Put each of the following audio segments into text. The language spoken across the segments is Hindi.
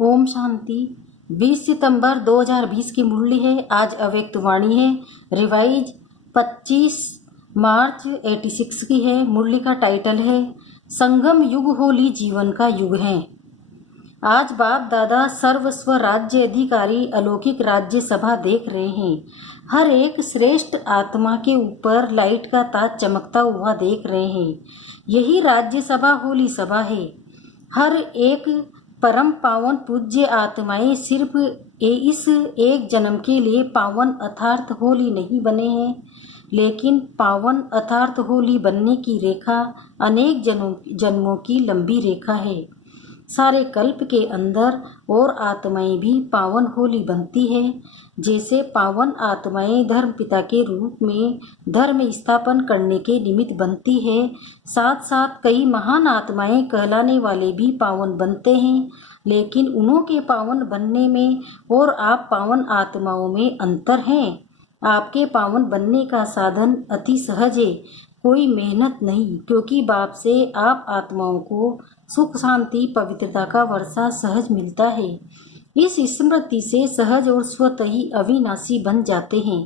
ओम शांति। 20 सितंबर 2020 की मुरली है। आज अव्यक्त वाणी है। रिवाइज 25 मार्च 86 की है। मुरली का टाइटल है संगम युग होली जीवन का युग है। आज बाप दादा सर्वस्व राज्य अधिकारी अलौकिक राज्य सभा देख रहे हैं। हर एक श्रेष्ठ आत्मा के ऊपर लाइट का ताज चमकता हुआ देख रहे हैं। यही राज्य सभा होली सभा है। हर एक परम पावन पूज्य आत्माएं सिर्फ इस एक जन्म के लिए पावन अर्थात होली नहीं बने हैं, लेकिन पावन अर्थात होली बनने की रेखा अनेक जन्मों की लंबी रेखा है। सारे कल्प के अंदर और आत्माएं भी पावन होली बनती है। जैसे पावन आत्माएं धर्म पिता के रूप में धर्म स्थापन करने के निमित्त बनती है, साथ साथ कई महान आत्माएं कहलाने वाले भी पावन बनते हैं। लेकिन उन्हों के पावन बनने में और आप पावन आत्माओं में अंतर है। आपके पावन बनने का साधन अति सहज है, कोई मेहनत नहीं, क्योंकि बाप से आप आत्माओं को सुख शांति पवित्रता का वर्षा सहज मिलता है। इस स्मृति से सहज और स्वतः ही अविनाशी बन जाते हैं।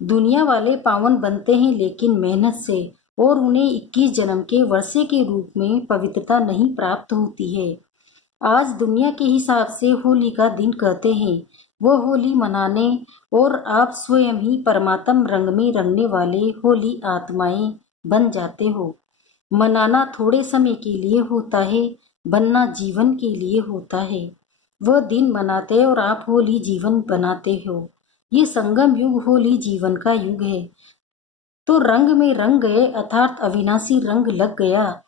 दुनिया वाले पावन बनते हैं लेकिन मेहनत से, और उन्हें 21 जन्म के वर्षे के रूप में पवित्रता नहीं प्राप्त होती है। आज दुनिया के हिसाब से होली का दिन कहते हैं। वो होली मनाने और आप स्वयं ही परमात्म रंग में रंगने वाले होली आत्माएं बन जाते हो। मनाना थोड़े समय के लिए होता है, बनना जीवन के लिए होता है। वह दिन मनाते और आप होली जीवन बनाते हो। ये संगम युग होली जीवन का युग है। तो रंग में रंग गए अर्थात अविनाशी रंग लग गया,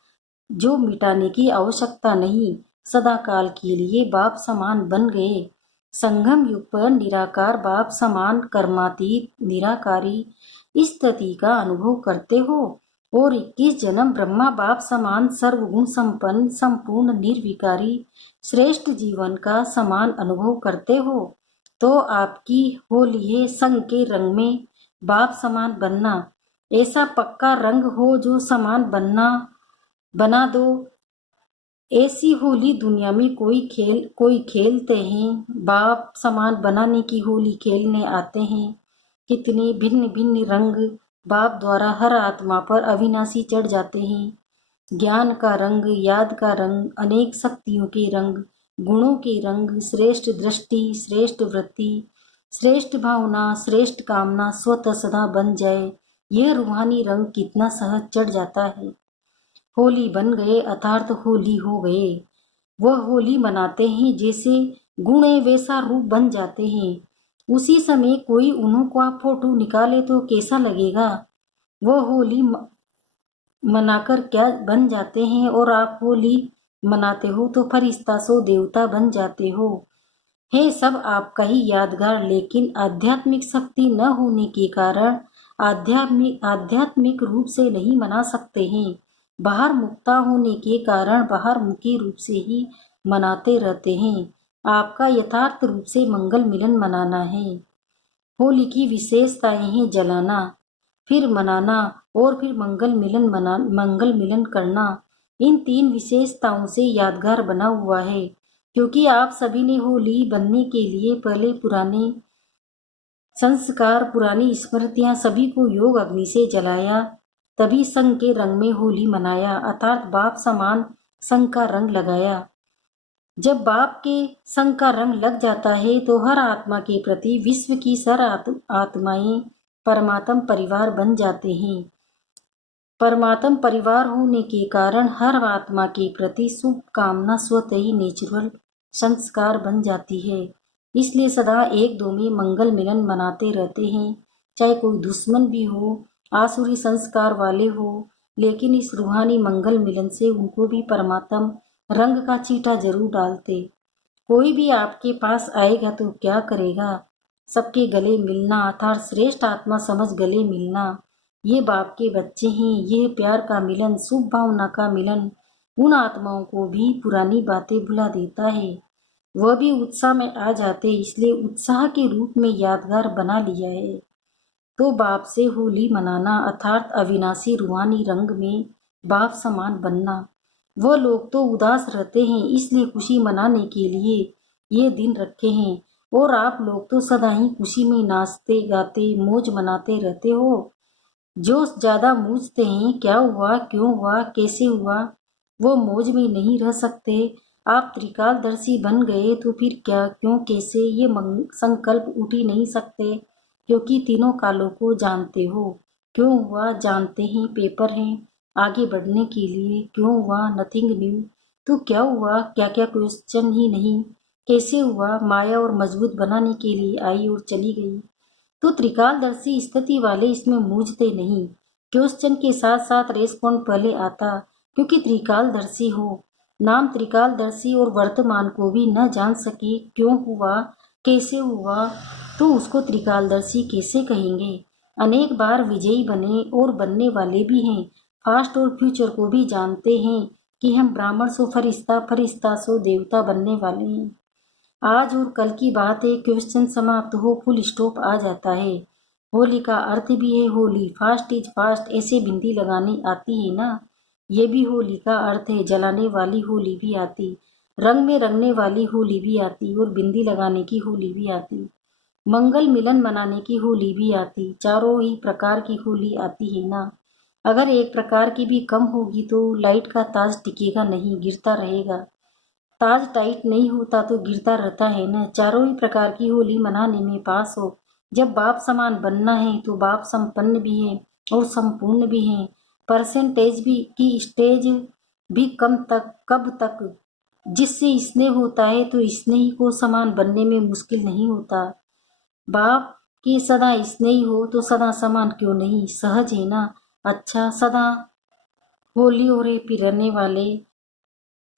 जो मिटाने की आवश्यकता नहीं, सदा काल के लिए बाप समान बन गए। संगम युग पर निराकार बाप समान कर्मातीत निराकारी स्थिति का अनुभव करते हो, और 21 जन्म ब्रह्मा बाप समान सर्वगुण संपन्न संपूर्ण निर्विकारी श्रेष्ठ जीवन का समान अनुभव करते हो। तो आपकी होली है संग के रंग में बाप समान बनना। ऐसा पक्का रंग हो जो समान बना दो। ऐसी होली दुनिया में कोई खेलते हैं। बाप समान बनाने की होली खेलने आते हैं। कितने भिन्न भिन्न रंग बाप द्वारा हर आत्मा पर अविनाशी चढ़ जाते हैं। ज्ञान का रंग, याद का रंग, अनेक शक्तियों के रंग, गुणों के रंग, श्रेष्ठ दृष्टि, श्रेष्ठ वृत्ति, श्रेष्ठ भावना, श्रेष्ठ कामना स्वतः सदा बन जाए। यह रूहानी रंग कितना सहज चढ़ जाता है। होली बन गए अर्थात होली हो गए। वह होली मनाते हैं जैसे गुण है वैसा रूप बन जाते हैं। उसी समय कोई उन्हों का फोटो निकाले तो कैसा लगेगा। वह होली मनाकर क्या बन जाते हैं, और आप होली मनाते हो तो फरिश्ता सो देवता बन जाते हो। है सब आपका ही यादगार, लेकिन आध्यात्मिक शक्ति न होने के कारण आध्यात्मिक रूप से नहीं मना सकते हैं। बाहर मुक्ता होने के कारण बाहर मुखी रूप से ही मनाते रहते हैं। आपका यथार्थ रूप से मंगल मिलन मनाना है। होली की विशेषताएं हैं जलाना, फिर मनाना और फिर मंगल मिलन करना। इन 3 विशेषताओं से यादगार बना हुआ है, क्योंकि आप सभी ने होली बनने के लिए पहले पुराने संस्कार, पुरानी स्मृतियां सभी को योग अग्नि से जलाया, तभी संग के रंग में होली मनाया अर्थात बाप समान संग का रंग लगाया। जब बाप के संग का रंग लग जाता है तो हर आत्मा के प्रति विश्व की आत्माएं परमात्म परिवार बन जाते हैं। परमात्म परिवार होने के कारण हर आत्मा के प्रति शुभ कामना स्वतः ही नेचुरल संस्कार बन जाती है। इसलिए सदा एक दो में मंगल मिलन मनाते रहते हैं, चाहे कोई दुश्मन भी हो, आसुरी संस्कार वाले हो, लेकिन इस रूहानी मंगल मिलन से उनको भी परमात्म रंग का चीटा जरूर डालते। कोई भी आपके पास आएगा तो क्या करेगा, सबके गले मिलना अर्थात श्रेष्ठ आत्मा समझ गले मिलना। ये बाप के बच्चे हैं, ये प्यार का मिलन, शुभ भावना का मिलन उन आत्माओं को भी पुरानी बातें भुला देता है। वह भी उत्साह में आ जाते, इसलिए उत्साह के रूप में यादगार बना लिया है। तो बाप से होली मनाना अर्थात अविनाशी रूहानी रंग में बाप समान बनना। वह लोग तो उदास रहते हैं, इसलिए खुशी मनाने के लिए ये दिन रखे हैं, और आप लोग तो सदा ही खुशी में नाचते गाते मौज मनाते रहते हो। जो ज़्यादा मूझते हैं क्या हुआ, क्यों हुआ, कैसे हुआ, वो मौज में नहीं रह सकते। आप त्रिकालदर्शी बन गए तो फिर क्या, क्यों, कैसे, ये संकल्प उठ ही नहीं सकते, क्योंकि तीनों कालों को जानते हो। क्यों हुआ जानते हैं, पेपर हैं आगे बढ़ने के लिए। क्यों हुआ, नथिंग न्यू। तो क्या हुआ, क्या क्या क्वेश्चन ही नहीं। कैसे हुआ, माया और मजबूत बनाने के लिए आई और चली गई। तो त्रिकालदर्शी स्थिति वाले इसमें मूझते नहीं। क्वेश्चन के साथ साथ रेस्पॉन्ड पहले आता, क्योंकि त्रिकालदर्शी हो। नाम त्रिकालदर्शी और वर्तमान को भी न जान सके, क्यों हुआ, कैसे हुआ, तो उसको त्रिकालदर्शी कैसे कहेंगे। अनेक बार विजयी बने और बनने वाले भी हैं। पास्ट और फ्यूचर को भी जानते हैं कि हम ब्राह्मण सो फरिश्ता, फरिश्ता सो देवता बनने वाले हैं। आज और कल की बात है, क्वेश्चन समाप्त हो, फुल स्टॉप आ जाता है। होली का अर्थ भी है होली, फास्ट इज फास्ट, ऐसे बिंदी लगानी आती है ना। ये भी होली का अर्थ है, जलाने वाली होली भी आती, रंग में रंगने वाली होली भी आती, और बिंदी लगाने की होली भी आती, मंगल मिलन मनाने की होली भी आती। चारों ही प्रकार की होली आती है ना। अगर एक प्रकार की भी कम होगी तो लाइट का ताज टिकेगा नहीं, गिरता रहेगा। ताज टाइट नहीं होता तो गिरता रहता है न। चारों ही प्रकार की होली मनाने में पास हो। जब बाप समान बनना है तो बाप संपन्न भी है और संपूर्ण भी है। परसेंटेज भी की स्टेज भी कम तक कब तक। जिससे स्नेह होता है तो स्नेही को समान बनने में मुश्किल नहीं होता। बाप के सदा स्नेही हो तो सदा समान क्यों नहीं, सहज है ना। अच्छा, सदा होली हो रे पिरने वाले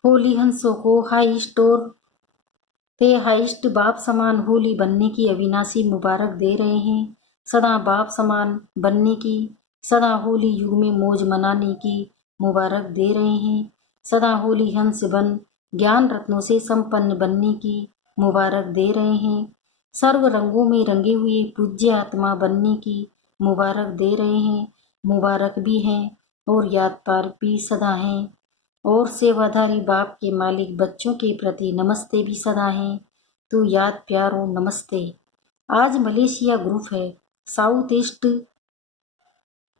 होली हंसों को हाईस्ट और ते हाइस्ट बाप समान होली बनने की अविनाशी मुबारक दे रहे हैं। सदा बाप समान बनने की, सदा होली युग में मौज मनाने की मुबारक दे रहे हैं। सदा होली हंस बन ज्ञान रत्नों से संपन्न बनने की मुबारक दे रहे हैं। सर्व रंगों में रंगे हुए पूज्य आत्मा बनने की मुबारक दे रहे हैं। मुबारक भी हैं और याद पार भी सदा हैं। और सेवाधारी बाप के मालिक बच्चों के प्रति नमस्ते भी सदा है। तो याद प्यार और नमस्ते। आज मलेशिया ग्रुप है, साउथ ईस्ट,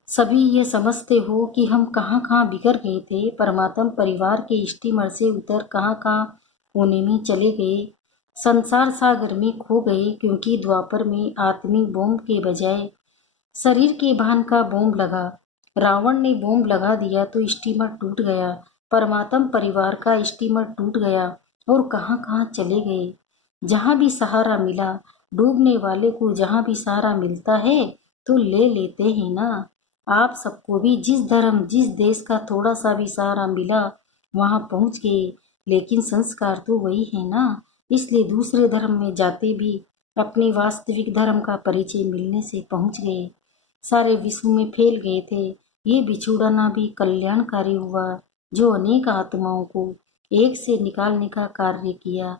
सभी ये समझते हो कि हम कहाँ कहाँ बिखर गए थे। परमात्म परिवार के स्टीमर से उतर कहाँ कहाँ कोने में चले गए, संसार सागर में खो गए, क्योंकि द्वापर में आत्मिक बॉम्ब के बजाय शरीर के भान का बॉम्ब लगा। रावण ने बॉम्ब लगा दिया तो स्टीमर टूट गया। परमात्म परिवार का स्टीमर टूट गया और कहाँ कहाँ चले गए। जहाँ भी सहारा मिला, डूबने वाले को जहाँ भी सहारा मिलता है तो ले लेते हैं ना। आप सबको भी जिस धर्म जिस देश का थोड़ा सा भी सहारा मिला वहाँ पहुँच गए, लेकिन संस्कार तो वही है ना। इसलिए दूसरे धर्म में जाते भी अपने वास्तविक धर्म का परिचय मिलने से पहुँच गए। सारे विश्व में फैल गए थे। ये बिछुड़ना भी कल्याणकारी हुआ, जो अनेक आत्माओं को एक से निकालने का कार्य किया।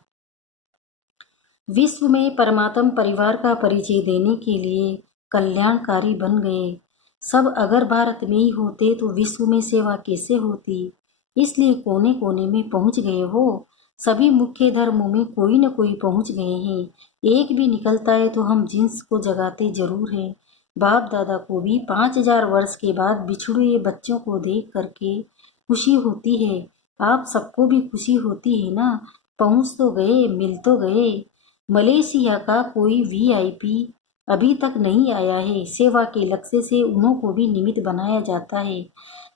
विश्व में परमात्म परिवार का परिचय देने के लिए कल्याणकारी बन गए। सब अगर भारत में ही होते तो विश्व में सेवा कैसे होती। इसलिए कोने कोने में पहुंच गए हो। सभी मुख्य धर्मों में कोई न कोई पहुंच गए हैं। एक भी निकलता है तो हम जिन्स को जगाते जरूर हैं। बाप दादा को भी 5000 वर्ष के बाद बिछड़े बच्चों को देख करके खुशी होती है। आप सबको भी खुशी होती है ना। पहुंच तो गए, मिल तो गए। मलेशिया का कोई वीआईपी अभी तक नहीं आया है। सेवा के लक्ष्य से उन्हों को भी निमित्त बनाया जाता है।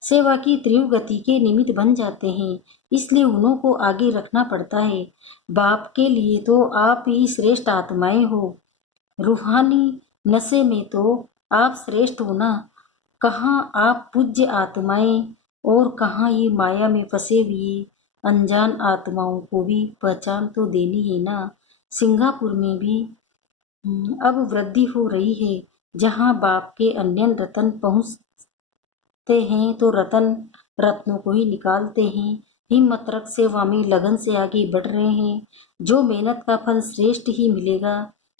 सेवा की तीव्र गति के निमित्त बन जाते हैं, इसलिए उन्हों को आगे रखना पड़ता है। बाप के लिए तो आप ही श्रेष्ठ आत्माएं हो। रूहानी नशे में तो आप श्रेष्ठ हो ना। कहाँ आप पूज्य आत्माएं और कहाँ ये माया में फंसे हुए अनजान आत्माओं को भी पहचान तो देनी है ना। सिंगापुर में भी अब वृद्धि हो रही है। जहाँ बाप के अन्य रतन पहुँचते हैं तो रतन रत्नों को ही निकालते हैं। हिम्मत रख सेवा में लगन से आगे बढ़ रहे हैं। जो मेहनत का फल श्रेष्ठ ही मिलेगा।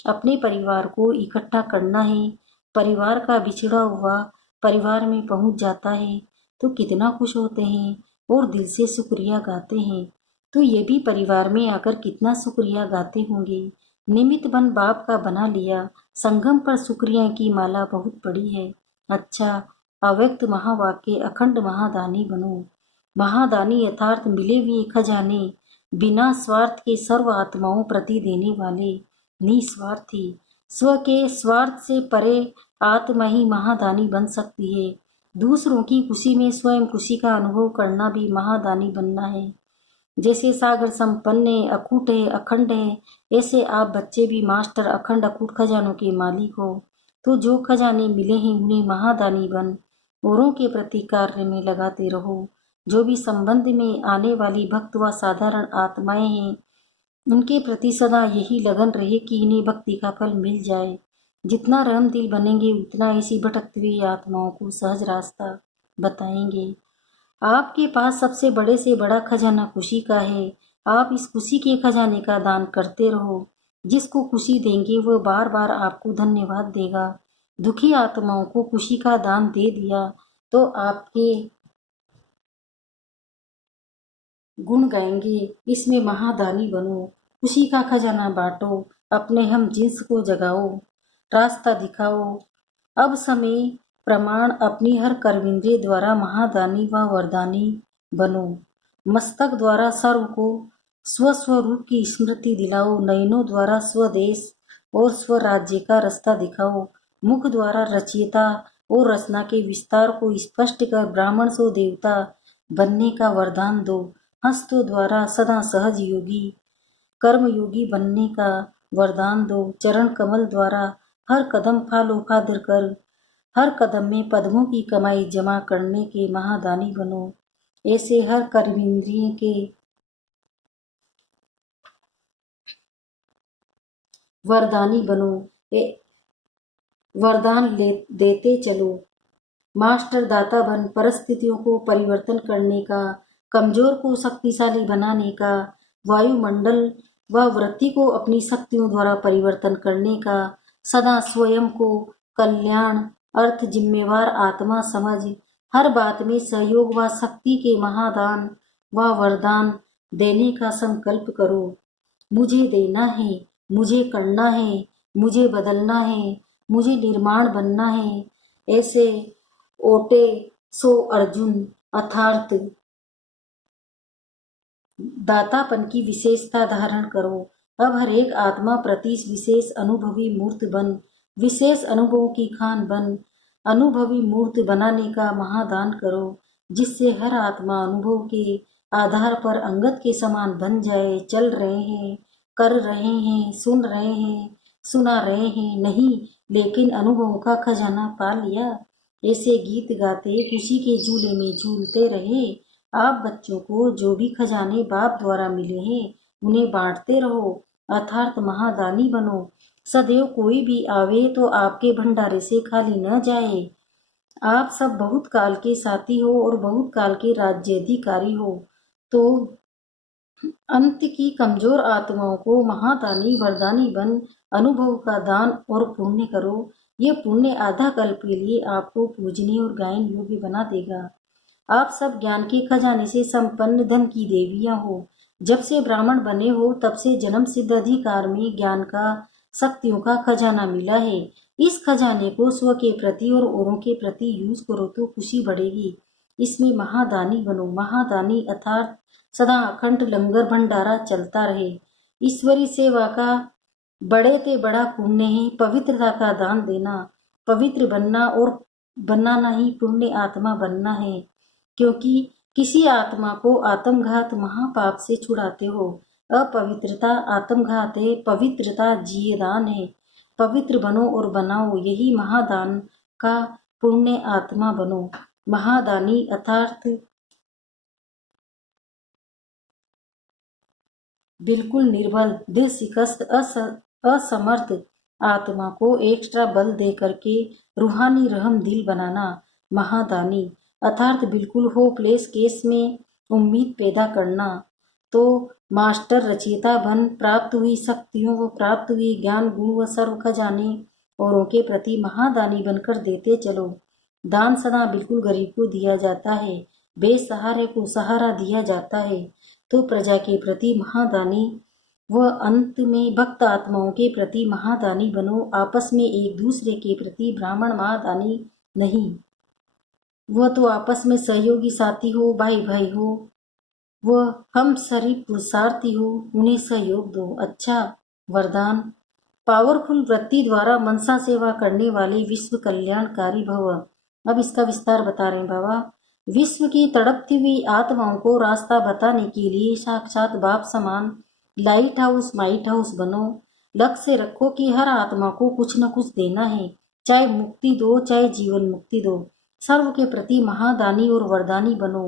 अपने परिवार को इकट्ठा करना है। परिवार का बिछड़ा हुआ परिवार में पहुंच जाता है तो कितना खुश होते हैं और दिल से शुक्रिया गाते हैं। तो ये भी परिवार में आकर कितना शुक्रिया गाते होंगे। निमित्त बन बाप का बना लिया, संगम पर शुक्रिया की माला बहुत बड़ी है। अच्छा, अव्यक्त महावाक्य अखंड महादानी बनो। महादानी यथार्थ मिले हुए खजाने, बिना स्वार्थ के सर्व आत्माओं प्रति देने वाले, निस्वार्थी। स्व के स्वार्थ से परे आत्मा ही महादानी बन सकती है। दूसरों की खुशी में स्वयं खुशी का अनुभव करना भी महादानी बनना है। जैसे सागर संपन्न है, अकूट है, अखंड है, ऐसे आप बच्चे भी मास्टर अखंड अकूट खजानों के मालिक हो। तो जो खजाने मिले हैं उन्हें महादानी बन औरों के प्रति कार्य में लगाते रहो। जो भी संबंध में आने वाली भक्त व साधारण आत्माएं हैं उनके प्रति सदा यही लगन रहे कि इन्हें भक्ति का फल मिल जाए। जितना रहम दिल बनेंगे उतना ऐसी भटकती हुई आत्माओं को सहज रास्ता बताएंगे। आपके पास सबसे बड़े से बड़ा खजाना खुशी का है। आप इस खुशी के खजाने का दान करते रहो। जिसको खुशी देंगे वह बार बार आपको धन्यवाद देगा। दुखी आत्माओं को खुशी का दान दे दिया तो आपके गुण गाएंगे। इसमें महादानी बनो, खुशी का खजाना बांटो, अपने हम जिन्स को जगाओ, रास्ता दिखाओ। अब समय प्रमाण अपनी हर कर्मेंद्रिय द्वारा महादानी व वरदानी बनो। मस्तक द्वारा सर्व को स्वस्वरूप की स्मृति दिलाओ। नयनों द्वारा स्वदेश और स्वराज्य का रास्ता दिखाओ। मुख द्वारा रचयिता और रचना के विस्तार को स्पष्ट कर ब्राह्मण सो देवता बनने का वरदान दो। हस्तों द्वारा सदा सहज योगी कर्म योगी बनने का वरदान दो। चरण कमल द्वारा हर कदम फालोफादर कर हर कदम में पद्मों की कमाई जमा करने के महादानी बनो। ऐसे हर कर्मेंद्रिय के वरदानी बनो। वरदान देते चलो। मास्टर दाता बन परिस्थितियों को परिवर्तन करने का, कमजोर को शक्तिशाली बनाने का, वायुमंडल व वृत्ति को अपनी शक्तियों द्वारा परिवर्तन करने का, सदा स्वयं को कल्याण अर्थ जिम्मेवार आत्मा समझ हर बात में सहयोग व शक्ति के महादान व वरदान देने का संकल्प करो। मुझे देना है, मुझे करना है, मुझे बदलना है, मुझे निर्माण बनना है। ऐसे ओटे सो अर्जुन अर्थात दातापन की विशेषता धारण करो। अब हर एक आत्मा प्रति विशेष अनुभवी मूर्त बन, विशेष अनुभवों की खान बन, अनुभवी मूर्त बनाने का महादान करो, जिससे हर आत्मा अनुभव के आधार पर अंगत के समान बन जाए। चल रहे हैं, कर रहे हैं, सुन रहे हैं, सुना रहे हैं नहीं, लेकिन अनुभवों का खजाना पा लिया। ऐसे गीत गाते खुशी के झूले में झूलते रहे। आप बच्चों को जो भी खजाने बाप द्वारा मिले हैं उन्हें बांटते रहो, अर्थात महादानी बनो। सदैव कोई भी आवे तो आपके भंडारे से खाली न जाए। आप सब बहुत काल के साथी हो और बहुत काल के राज्याधिकारी हो, तो अंत की कमजोर आत्माओं को महादानी वरदानी बन अनुभव का दान और पुण्य करो। ये पुण्य आधा कल्प के लिए आपको पूजनीय और गायन योग्य बना देगा। आप सब ज्ञान के खजाने से संपन्न धन की देवियां हो। जब से ब्राह्मण बने हो तब से जन्म सिद्ध अधिकार में ज्ञान का शक्तियों का खजाना मिला है। इस खजाने को स्व के प्रति और औरों के प्रति यूज करो तो खुशी बढ़ेगी। इसमें महादानी बनो। महादानी अर्थात सदा अखंड लंगर भंडारा चलता रहे। ईश्वरी सेवा का बड़े ते बड़ा पुण्य है पवित्रता का दान देना। पवित्र बनना और बनाना ही पुण्य आत्मा बनना है, क्योंकि किसी आत्मा को आत्मघात महापाप से छुड़ाते हो। अपवित्रता आत्मघात है, पवित्रता जीयदान है। पवित्र बनो और बनाओ, यही महादान का पुण्य आत्मा बनो। महादानी अर्थात बिल्कुल निर्बल, दिल शिकस्त, असमर्थ आत्मा को एक्स्ट्रा बल दे करके रूहानी रहम दिल बनाना। महादानी अर्थात बिल्कुल होपलेस केस में उम्मीद पैदा करना। तो मास्टर रचयिता बन प्राप्त हुई शक्तियों व प्राप्त हुई ज्ञान गुण व सर्व खजाने औरों के प्रति महादानी बनकर देते चलो। दान सदा बिल्कुल गरीब को दिया जाता है, बेसहारे को सहारा दिया जाता है। तो प्रजा के प्रति महादानी व अंत में भक्त आत्माओं के प्रति महादानी बनो। आपस में एक दूसरे के प्रति ब्राह्मण महादानी नहीं, वह तो आपस में सहयोगी साथी हो, भाई भाई हो, वह हम शरीर पुरुषार्थी हो, उन्हें सहयोग दो। अच्छा वरदान, पावरफुल वृत्ति द्वारा मनसा सेवा करने वाले विश्व कल्याणकारी भव। अब इसका विस्तार बता रहे हैं बाबा। विश्व की तड़पती हुई आत्माओं को रास्ता बताने के लिए साक्षात बाप समान लाइट हाउस माइट हाउस बनो। लक्ष्य रखो कि हर आत्मा को कुछ न कुछ देना है, चाहे मुक्ति दो चाहे जीवन मुक्ति दो। सर्व के प्रति महादानी और वरदानी बनो।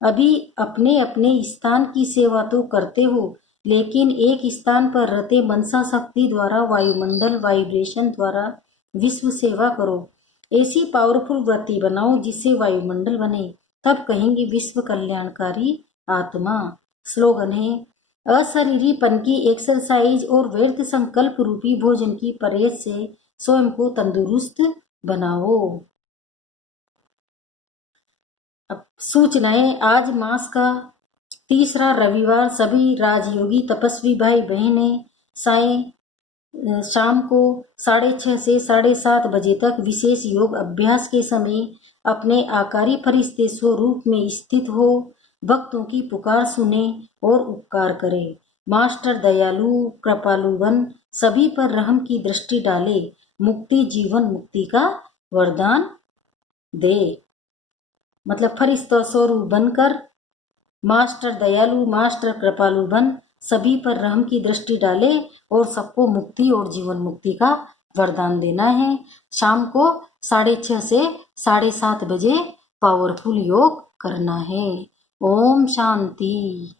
अभी अपने अपने स्थान की सेवा तो करते हो, लेकिन एक स्थान पर रहते मनसा शक्ति द्वारा वायुमंडल वाइब्रेशन द्वारा विश्व सेवा करो। ऐसी पावरफुल वृत्ति बनाओ जिससे वायुमंडल बने, तब कहेंगे विश्व कल्याणकारी आत्मा। स्लोगन है, अशरीरीपन की एक्सरसाइज और व्यर्थ संकल्प रूपी भोजन की परहेज से स्वयं को तंदुरुस्त बनाओ। अब सूचनाएं, आज मास का तीसरा रविवार सभी राजयोगी तपस्वी भाई बहनें शाम को 6:30 से 7:30 बजे तक विशेष योग अभ्यास के समय अपने आकारी फरिश्ते स्वरूप में स्थित हो भक्तों की पुकार सुने और उपकार करे। मास्टर दयालु कृपालु बन सभी पर रहम की दृष्टि डाले, मुक्ति जीवन मुक्ति का वरदान दे। मतलब फरिश्ता स्वरूप बनकर मास्टर दयालु मास्टर कृपालु बन सभी पर रहम की दृष्टि डाले और सबको मुक्ति और जीवन मुक्ति का वरदान देना है। शाम को 6:30 से 7:30 बजे पावरफुल योग करना है। ओम शांति।